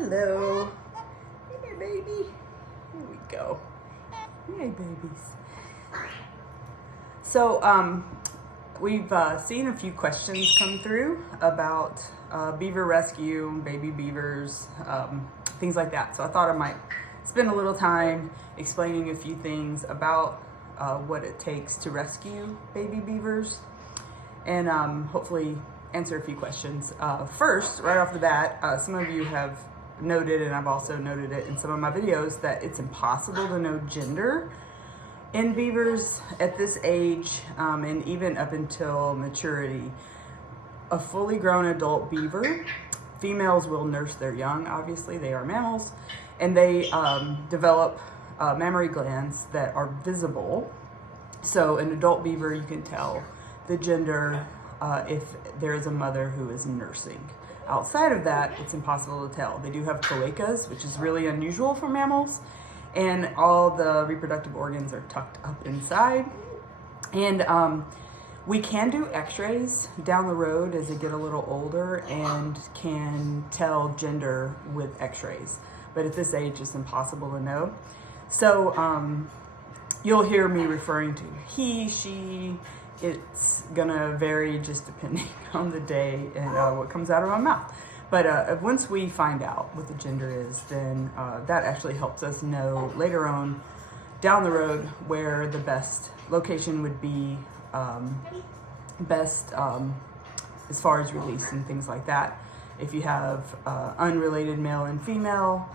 Hello. Hey, baby. Here we go. Hey, babies. So, we've seen a few questions come through about beaver rescue, baby beavers, things like that. So I thought I might spend a little time explaining a few things about what it takes to rescue baby beavers and hopefully answer a few questions. First, right off the bat, some of you have noted, and I've also noted it in some of my videos, that it's impossible to know gender in beavers at this age, and even up until maturity. A fully grown adult beaver, females will nurse their young, obviously, they are mammals, and they develop mammary glands that are visible. So an adult beaver, you can tell the gender if there is a mother who is nursing. Outside of that, it's impossible to tell. They do have cloacas, which is really unusual for mammals, and all the reproductive organs are tucked up inside. And we can do x-rays down the road as they get a little older and can tell gender with x-rays. But at this age, it's impossible to know. So you'll hear me referring to he, she. It's gonna vary just depending on the day and what comes out of my mouth. But once we find out what the gender is, then that actually helps us know later on down the road where the best location would be, best as far as release and things like that. If you have unrelated male and female,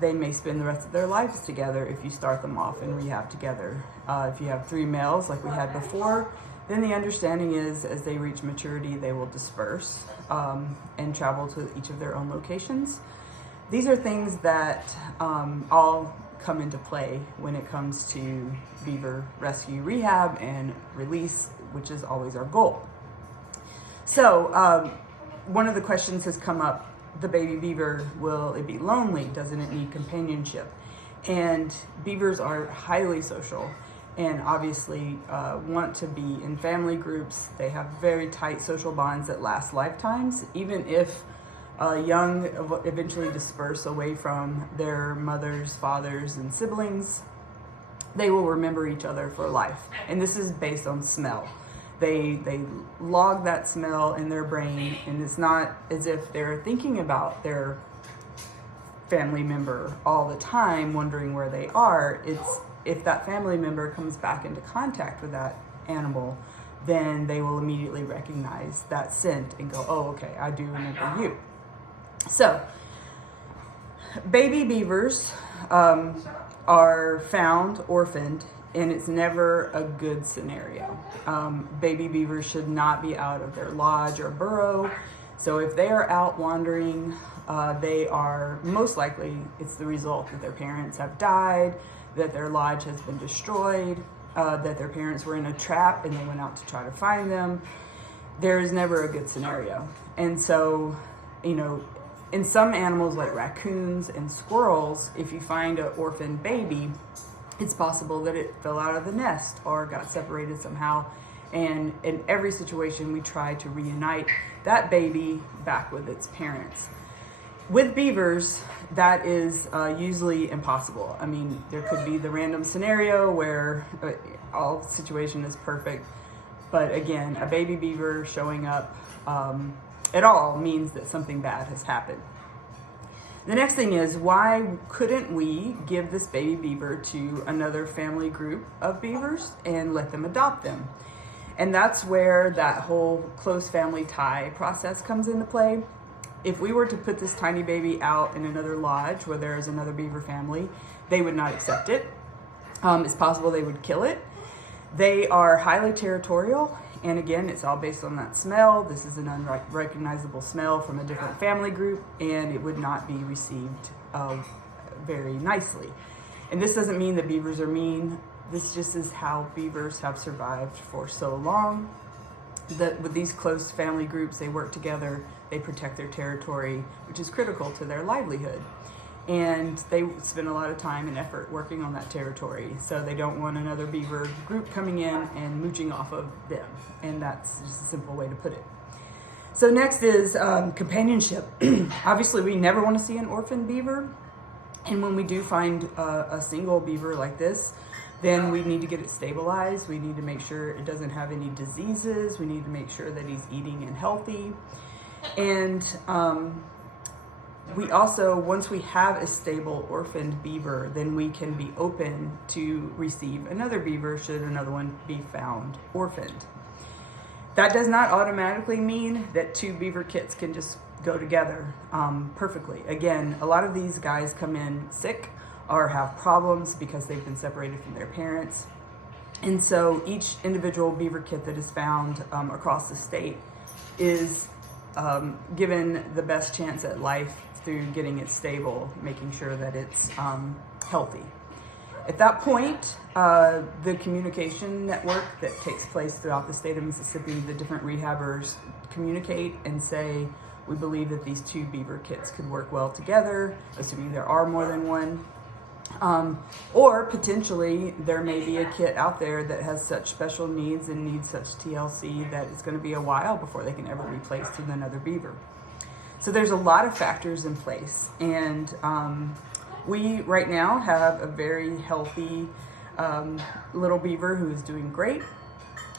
they may spend the rest of their lives together if you start them off in rehab together. If you have 3 males like we had before, then the understanding is as they reach maturity, they will disperse and travel to each of their own locations. These are things that all come into play when it comes to beaver rescue, rehab, and release, which is always our goal. So one of the questions has come up, the baby beaver, will it be lonely? Doesn't it need companionship? And beavers are highly social and obviously want to be in family groups. They have very tight social bonds that last lifetimes. Even if young eventually disperse away from their mothers, fathers, and siblings, they will remember each other for life. And this is based on smell. They log that smell in their brain, and it's not as if they're thinking about their family member all the time, wondering where they are. It's if that family member comes back into contact with that animal, then they will immediately recognize that scent and go, oh, okay, I do remember you. So, baby beavers are found orphaned, and it's never a good scenario. Baby beavers should not be out of their lodge or burrow. So if they are out wandering, they are most likely, it's the result that their parents have died, that their lodge has been destroyed, that their parents were in a trap and they went out to try to find them. There is never a good scenario. And so, you know, in some animals like raccoons and squirrels, if you find an orphaned baby, it's possible that it fell out of the nest or got separated somehow. And in every situation, we try to reunite that baby back with its parents. With beavers, that is usually impossible. I mean, there could be the random scenario where all situation is perfect. But again, a baby beaver showing up at all means that something bad has happened. The next thing is, why couldn't we give this baby beaver to another family group of beavers and let them adopt them? And that's where that whole close family tie process comes into play. If we were to put this tiny baby out in another lodge where there is another beaver family, they would not accept it. It's possible they would kill it. They are highly territorial. And again, it's all based on that smell. This is an unrecognizable smell from a different family group, and it would not be received very nicely. And this doesn't mean that beavers are mean. This just is how beavers have survived for so long. That with these close family groups, they work together, they protect their territory, which is critical to their livelihood. And they spend a lot of time and effort working on that territory. So they don't want another beaver group coming in and mooching off of them. And that's just a simple way to put it. So next is companionship. Obviously, we never want to see an orphan beaver. And when we do find a single beaver like this, then we need to get it stabilized. We need to make sure it doesn't have any diseases. We need to make sure that he's eating and healthy. And we also, once we have a stable orphaned beaver, then we can be open to receive another beaver should another one be found orphaned. That does not automatically mean that 2 beaver kits can just go together perfectly. Again, a lot of these guys come in sick or have problems because they've been separated from their parents. And so each individual beaver kit that is found across the state is given the best chance at life through getting it stable, making sure that it's healthy. At that point, the communication network that takes place throughout the state of Mississippi, the different rehabbers communicate and say, we believe that these 2 beaver kits could work well together, assuming there are more than one. Or potentially there may be a kit out there that has such special needs and needs such TLC that it's going to be a while before they can ever be placed with another beaver. So there's a lot of factors in place, and we right now have a very healthy little beaver who is doing great.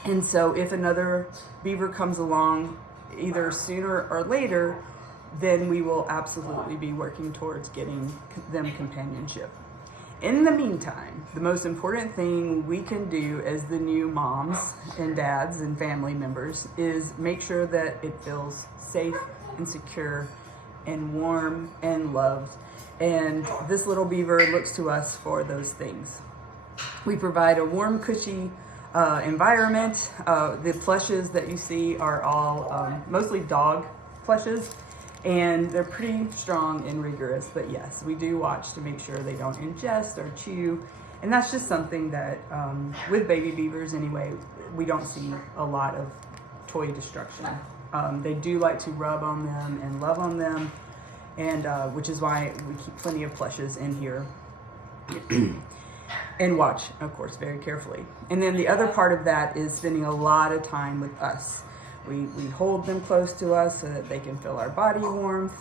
And so if another beaver comes along either sooner or later, then we will absolutely be working towards getting them companionship. In the meantime, the most important thing we can do as the new moms and dads and family members is make sure that it feels safe and secure and warm and loved. And this little beaver looks to us for those things. We provide a warm, cushy environment. The plushes that you see are all mostly dog plushes, and they're pretty strong and rigorous. But yes, we do watch to make sure they don't ingest or chew. And that's just something that with baby beavers anyway, we don't see a lot of toy destruction. They do like to rub on them and love on them, and which is why we keep plenty of plushes in here. And watch, of course, very carefully. And then the other part of that is spending a lot of time with us. We hold them close to us so that they can feel our body warmth.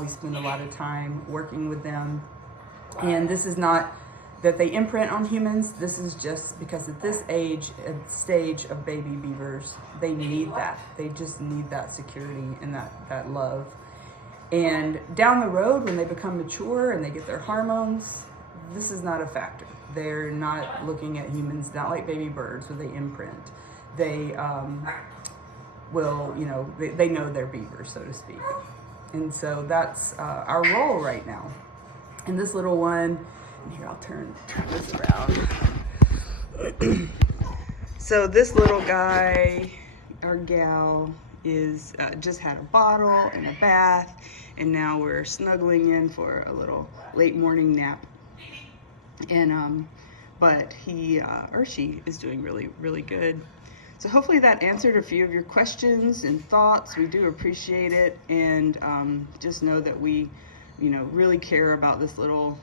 We spend a lot of time working with them. And this is not that they imprint on humans. This is just because at this stage of baby beavers, they need that. They just need that security and that love. And down the road, when they become mature and they get their hormones, this is not a factor. They're not looking at humans, not like baby birds where they imprint. They will, they know they're beavers, so to speak. And so that's our role right now. And this little one, and here I'll turn this around. So this little guy, or gal, is just had a bottle and a bath, and now we're snuggling in for a little late morning nap. And but he or she is doing really, really good. So hopefully that answered a few of your questions and thoughts. We do appreciate it, and just know that we, really care about this little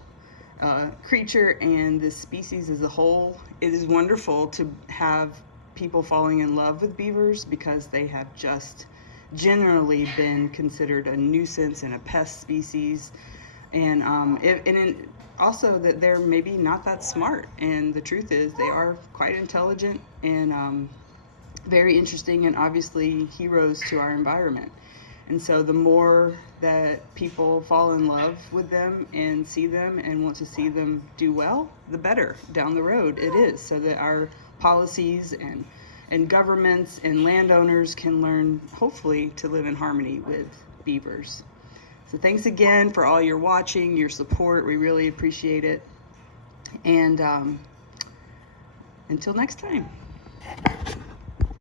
creature and this species as a whole. It is wonderful to have people falling in love with beavers because they have just generally been considered a nuisance and a pest species, and also that they're maybe not that smart. And the truth is they are quite intelligent and very interesting, and obviously heroes to our environment. And so the more that people fall in love with them and see them and want to see them do well, the better down the road it is, so that our policies and governments and landowners can learn, hopefully, to live in harmony with beavers. So thanks again for all your watching, your support. We really appreciate it. And until next time.